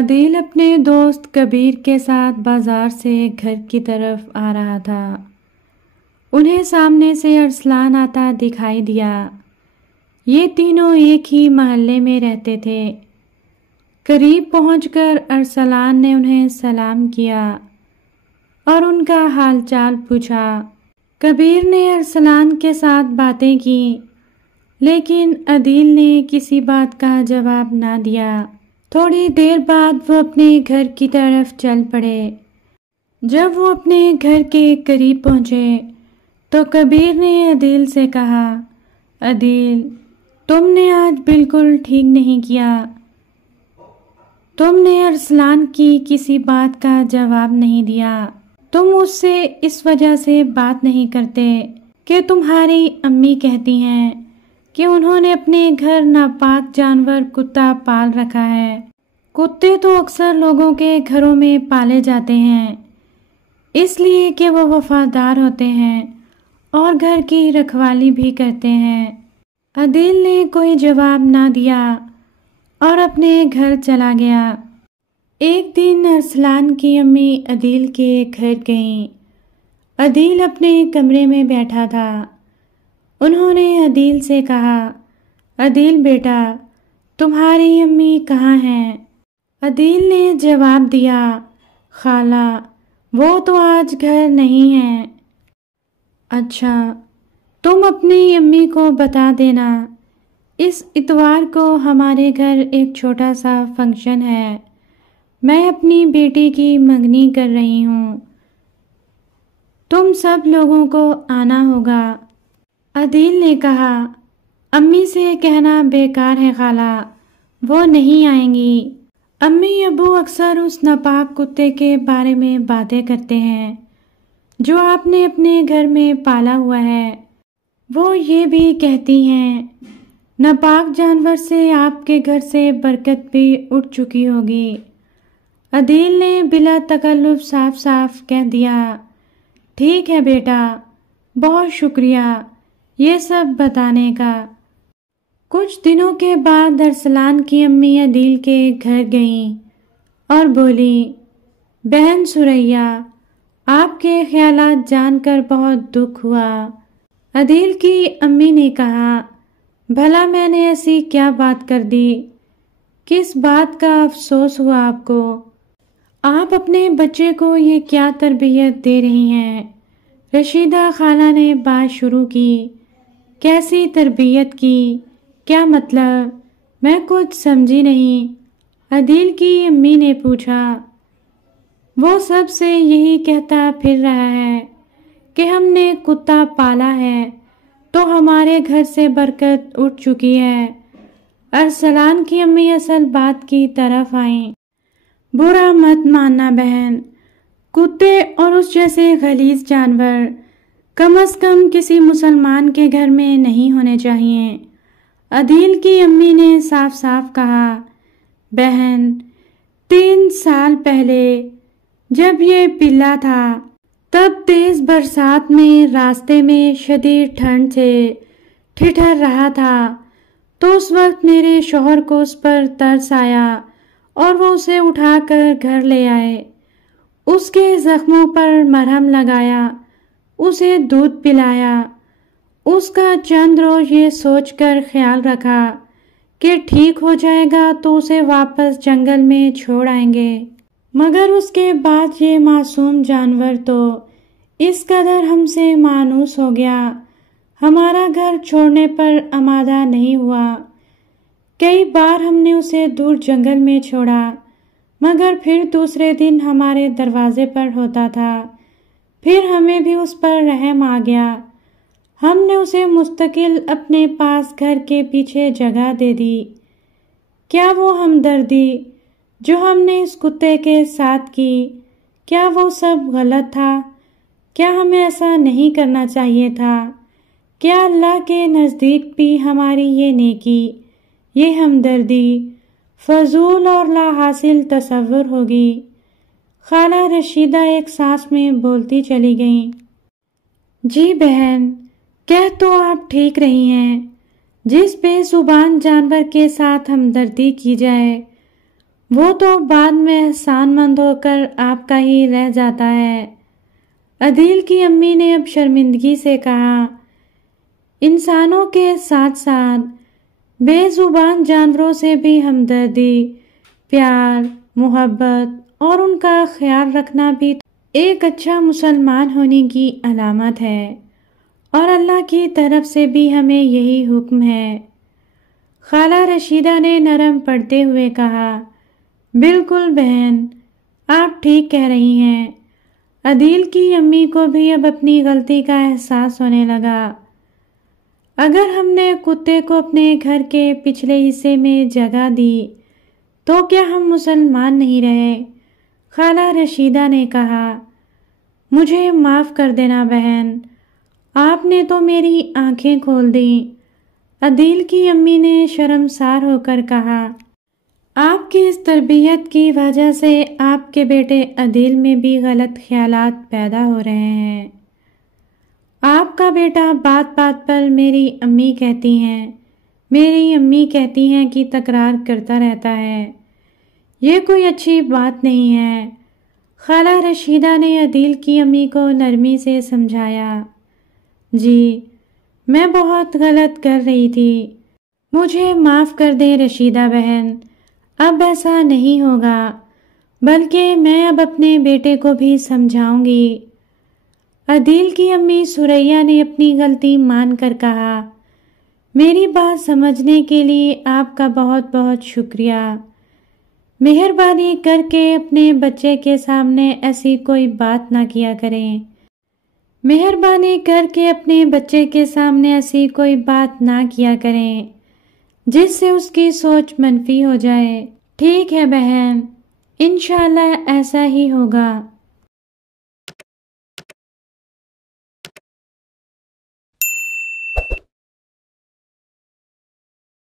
عدیل اپنے دوست کبیر کے ساتھ بازار سے گھر کی طرف آ رہا تھا۔ انہیں سامنے سے ارسلان آتا دکھائی دیا۔ یہ تینوں ایک ہی محلے میں رہتے تھے۔ قریب پہنچ کر ارسلان نے انہیں سلام کیا اور ان کا حال چال پوچھا۔ کبیر نے ارسلان کے ساتھ باتیں کی، لیکن عدیل نے کسی بات کا جواب نہ دیا۔ تھوڑی دیر بعد وہ اپنے گھر کی طرف چل پڑے۔ جب وہ اپنے گھر کے قریب پہنچے تو کبیر نے عدیل سے کہا، عدیل، تم نے آج بالکل ٹھیک نہیں کیا۔ تم نے ارسلان کی کسی بات کا جواب نہیں دیا۔ تم اس سے اس وجہ سے بات نہیں کرتے کہ تمہاری امی کہتی ہیں کہ انہوں نے اپنے گھر ناپاک جانور کتا پال رکھا ہے۔ کتے تو اکثر لوگوں کے گھروں میں پالے جاتے ہیں، اس لیے کہ وہ وفادار ہوتے ہیں اور گھر کی رکھوالی بھی کرتے ہیں۔ عدیل نے کوئی جواب نہ دیا اور اپنے گھر چلا گیا۔ ایک دن ارسلان کی امی عدیل کے گھر گئیں۔ عدیل اپنے کمرے میں بیٹھا تھا۔ انہوں نے عدیل سے کہا، عدیل بیٹا، تمہاری امی کہاں ہیں؟ عدیل نے جواب دیا، خالہ، وہ تو آج گھر نہیں ہیں۔ اچھا، تم اپنی امی کو بتا دینا، اس اتوار کو ہمارے گھر ایک چھوٹا سا فنکشن ہے۔ میں اپنی بیٹی کی منگنی کر رہی ہوں، تم سب لوگوں کو آنا ہوگا۔ عدیل نے کہا، امی سے کہنا بیکار ہے خالہ، وہ نہیں آئیں گی۔ امی ابو اکثر اس ناپاک کتے کے بارے میں باتیں کرتے ہیں جو آپ نے اپنے گھر میں پالا ہوا ہے۔ وہ یہ بھی کہتی ہیں ناپاک جانور سے آپ کے گھر سے برکت بھی اٹھ چکی ہوگی۔ عدیل نے بلا تکلف صاف صاف کہہ دیا، ٹھیک ہے بیٹا، بہت شکریہ یہ سب بتانے کا۔ کچھ دنوں کے بعد ارسلان کی امی عدیل کے گھر گئیں اور بولی، بہن ثریا، آپ کے خیالات جان کر بہت دکھ ہوا۔ عدیل کی امی نے کہا، بھلا میں نے ایسی کیا بات کر دی؟ کس بات کا افسوس ہوا آپ کو؟ آپ اپنے بچے کو یہ کیا تربیت دے رہی ہیں؟ رشیدہ خالہ نے بات شروع کی، کیسی تربیت کی؟ کیا مطلب؟ میں کچھ سمجھی نہیں۔ عدیل کی امی نے پوچھا، وہ سب سے یہی کہتا پھر رہا ہے کہ ہم نے کتا پالا ہے تو ہمارے گھر سے برکت اٹھ چکی ہے۔ ارسلان کی امی اصل بات کی طرف آئیں۔ برا مت ماننا بہن، کتے اور اس جیسے غلیظ جانور کم از کم کسی مسلمان کے گھر میں نہیں ہونے چاہیے۔ عدیل کی امی نے صاف صاف کہا، بہن، 3 سال پہلے جب یہ پلا تھا تب تیز برسات میں راستے میں شدید ٹھنڈ سے ٹھٹھر رہا تھا تو اس وقت میرے شوہر کو اس پر ترس آیا اور وہ اسے اٹھا کر گھر لے آئے۔ اس کے زخموں پر مرہم لگایا، اسے دودھ پلایا، اس کا چند روز یہ سوچ کر خیال رکھا کہ ٹھیک ہو جائے گا تو اسے واپس جنگل میں چھوڑ آئیں گے۔ مگر اس کے بعد یہ معصوم جانور تو اس قدر ہم سے مانوس ہو گیا، ہمارا گھر چھوڑنے پر آمادہ نہیں ہوا۔ کئی بار ہم نے اسے دور جنگل میں چھوڑا، مگر پھر دوسرے دن ہمارے دروازے پر ہوتا تھا۔ پھر ہمیں بھی اس پر رحم آ گیا، ہم نے اسے مستقل اپنے پاس گھر کے پیچھے جگہ دے دی۔ کیا وہ ہمدردی جو ہم نے اس کتے کے ساتھ کی، کیا وہ سب غلط تھا؟ کیا ہمیں ایسا نہیں کرنا چاہیے تھا؟ کیا اللہ کے نزدیک بھی ہماری یہ نیکی، یہ ہمدردی فضول اور لا حاصل تصور ہوگی؟ خالہ رشیدہ ایک سانس میں بولتی چلی گئیں، جی بہن، کہہ تو آپ ٹھیک رہی ہیں۔ جس بے زبان جانور کے ساتھ ہمدردی کی جائے وہ تو بعد میں احسان مند ہو کر آپ کا ہی رہ جاتا ہے۔ عدیل کی امی نے اب شرمندگی سے کہا، انسانوں کے ساتھ ساتھ بے زبان جانوروں سے بھی ہمدردی، پیار، محبت اور ان کا خیال رکھنا بھی ایک اچھا مسلمان ہونے کی علامت ہے، اور اللہ کی طرف سے بھی ہمیں یہی حکم ہے۔ خالہ رشیدہ نے نرم پڑھتے ہوئے کہا، بالکل بہن، آپ ٹھیک کہہ رہی ہیں۔ عدیل کی امی کو بھی اب اپنی غلطی کا احساس ہونے لگا۔ اگر ہم نے کتے کو اپنے گھر کے پچھلے حصے میں جگہ دی تو کیا ہم مسلمان نہیں رہے؟ خالہ رشیدہ نے کہا، مجھے معاف کر دینا بہن، آپ نے تو میری آنکھیں کھول دیں۔ عدیل کی امی نے شرمسار ہو کر کہا، آپ کی اس تربیت کی وجہ سے آپ کے بیٹے عدیل میں بھی غلط خیالات پیدا ہو رہے ہیں۔ آپ کا بیٹا بات بات پر میری امی کہتی ہیں کہ تکرار کرتا رہتا ہے۔ یہ کوئی اچھی بات نہیں ہے۔ خالہ رشیدہ نے عدیل کی امی کو نرمی سے سمجھایا، جی، میں بہت غلط کر رہی تھی، مجھے معاف کر دیں رشیدہ بہن، اب ایسا نہیں ہوگا، بلکہ میں اب اپنے بیٹے کو بھی سمجھاؤں گی۔ عدیل کی امی ثریا نے اپنی غلطی مان کر کہا، میری بات سمجھنے کے لیے آپ کا بہت بہت شکریہ۔ مہربانی کر کے اپنے بچے کے سامنے ایسی کوئی بات نہ کیا کریں۔ مہربانی کر کے اپنے بچے کے سامنے ایسی کوئی بات نہ کیا کریں جس سے اس کی سوچ منفی ہو جائے۔ ٹھیک ہے بہن، انشاءاللہ ایسا ہی ہوگا۔